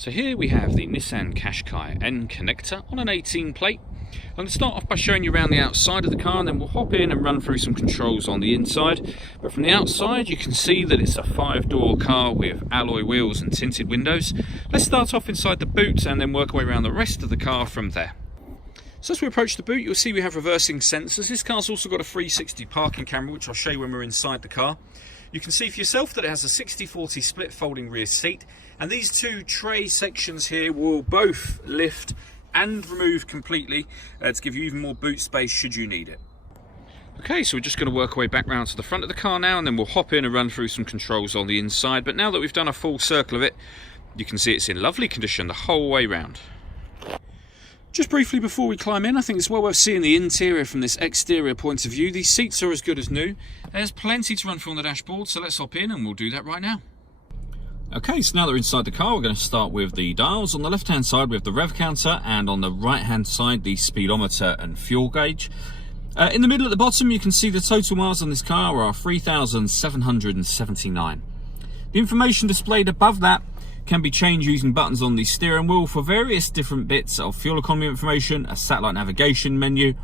So here we have the Nissan Qashqai N connector on an 18 plate. I'm going to start off by showing you around the outside of the car, and then we'll hop in and run through some controls on the inside. But from the outside you can see that it's a 5-door car with alloy wheels and tinted windows. Let's start off inside the boot and then work our way around the rest of the car from there. So as we approach the boot, you'll see we have reversing sensors. This car's also got a 360 parking camera, which I'll show you when we're inside the car. You can see for yourself that it has a 60-40 split folding rear seat, and these two tray sections here will both lift and remove completely to give you even more boot space should you need it. Okay, so we're just going to work our way back round to the front of the car now, and then we'll hop in and run through some controls on the inside. But now that we've done a full circle of it, you can see it's in lovely condition the whole way round. Just briefly before we climb in, I think it's well worth seeing the interior from this exterior point of view. These seats are as good as new. There's plenty to run through on the dashboard, so let's hop in and we'll do that right now. Okay, so now that we're inside the car, we're going to start with the dials. On the left hand side we have the rev counter, and on the right hand side the speedometer and fuel gauge. In the middle at the bottom you can see the total miles on this car are 3,779. The information displayed above that can be changed using buttons on the steering wheel for various different bits of fuel economy information, a satellite navigation menu.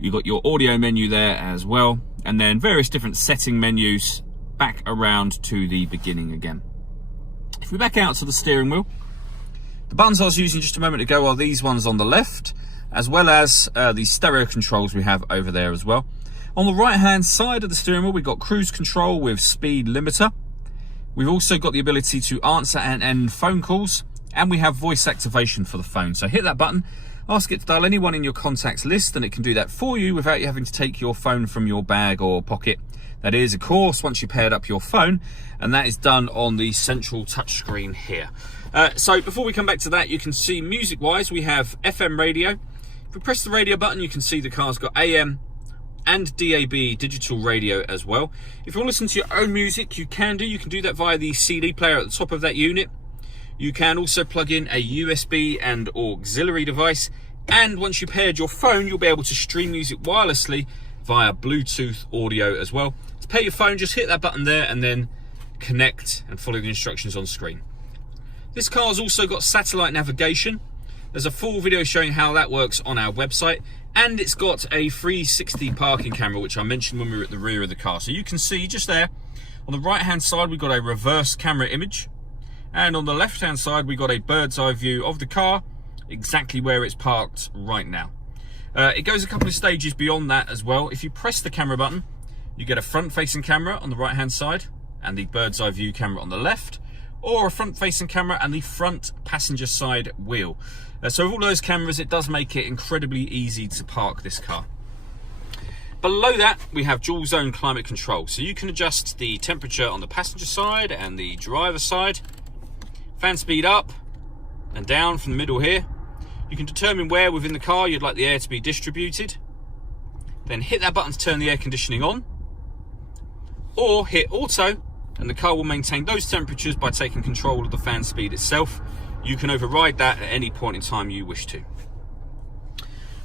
You've got your audio menu there as well, and then various different setting menus back around to the beginning again. If we back out to the steering wheel, the buttons I was using just a moment ago are these ones on the left, as well as the stereo controls we have over there as well. On the right hand side of the steering wheel we've got cruise control with speed limiter. We've also got the ability to answer and end phone calls, and we have voice activation for the phone. So hit that button, ask it to dial anyone in your contacts list, and it can do that for you without you having to take your phone from your bag or pocket. That is, of course, once you paired up your phone, and that is done on the central touchscreen here. So before we come back to that, you can see music-wise we have FM radio. If we press the radio button, you can see the car's got AM and DAB digital radio as well. If you want to listen to your own music, you can do that via the CD player at the top of that unit. You can also plug in a USB and auxiliary device, and once you paired your phone, you'll be able to stream music wirelessly via Bluetooth audio as well. To pair your phone, just hit that button there and then connect and follow the instructions on screen. This car's also got satellite navigation. There's a full video showing how that works on our website, and it's got a 360 parking camera, which I mentioned when we were at the rear of the car. So you can see just there on the right hand side we've got a reverse camera image, and on the left hand side we've got a bird's eye view of the car exactly where it's parked right now. It goes a couple of stages beyond that as well. If you press the camera button, you get a front facing camera on the right hand side and the bird's eye view camera on the left, or a front facing camera and the front passenger side wheel. So with all those cameras, it does make it incredibly easy to park this car. Below that we have dual zone climate control, so you can adjust the temperature on the passenger side and the driver side. Fan speed up and down from the middle here. You can determine where within the car you'd like the air to be distributed. Then hit that button to turn the air conditioning on, or hit auto and the car will maintain those temperatures by taking control of the fan speed itself. You can override that at any point in time you wish to.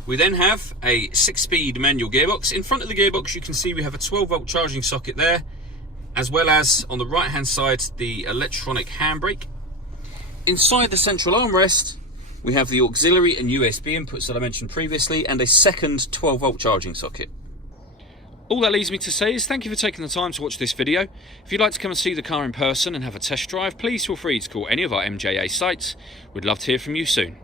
We then have a 6-speed manual gearbox. In front of the gearbox you can see we have a 12-volt charging socket there, as well as on the right hand side the electronic handbrake. Inside the central armrest we have the auxiliary and USB inputs that I mentioned previously, and a second 12-volt charging socket. All that leaves me to say is thank you for taking the time to watch this video. If you'd like to come and see the car in person and have a test drive, please feel free to call any of our MJA sites. We'd love to hear from you soon.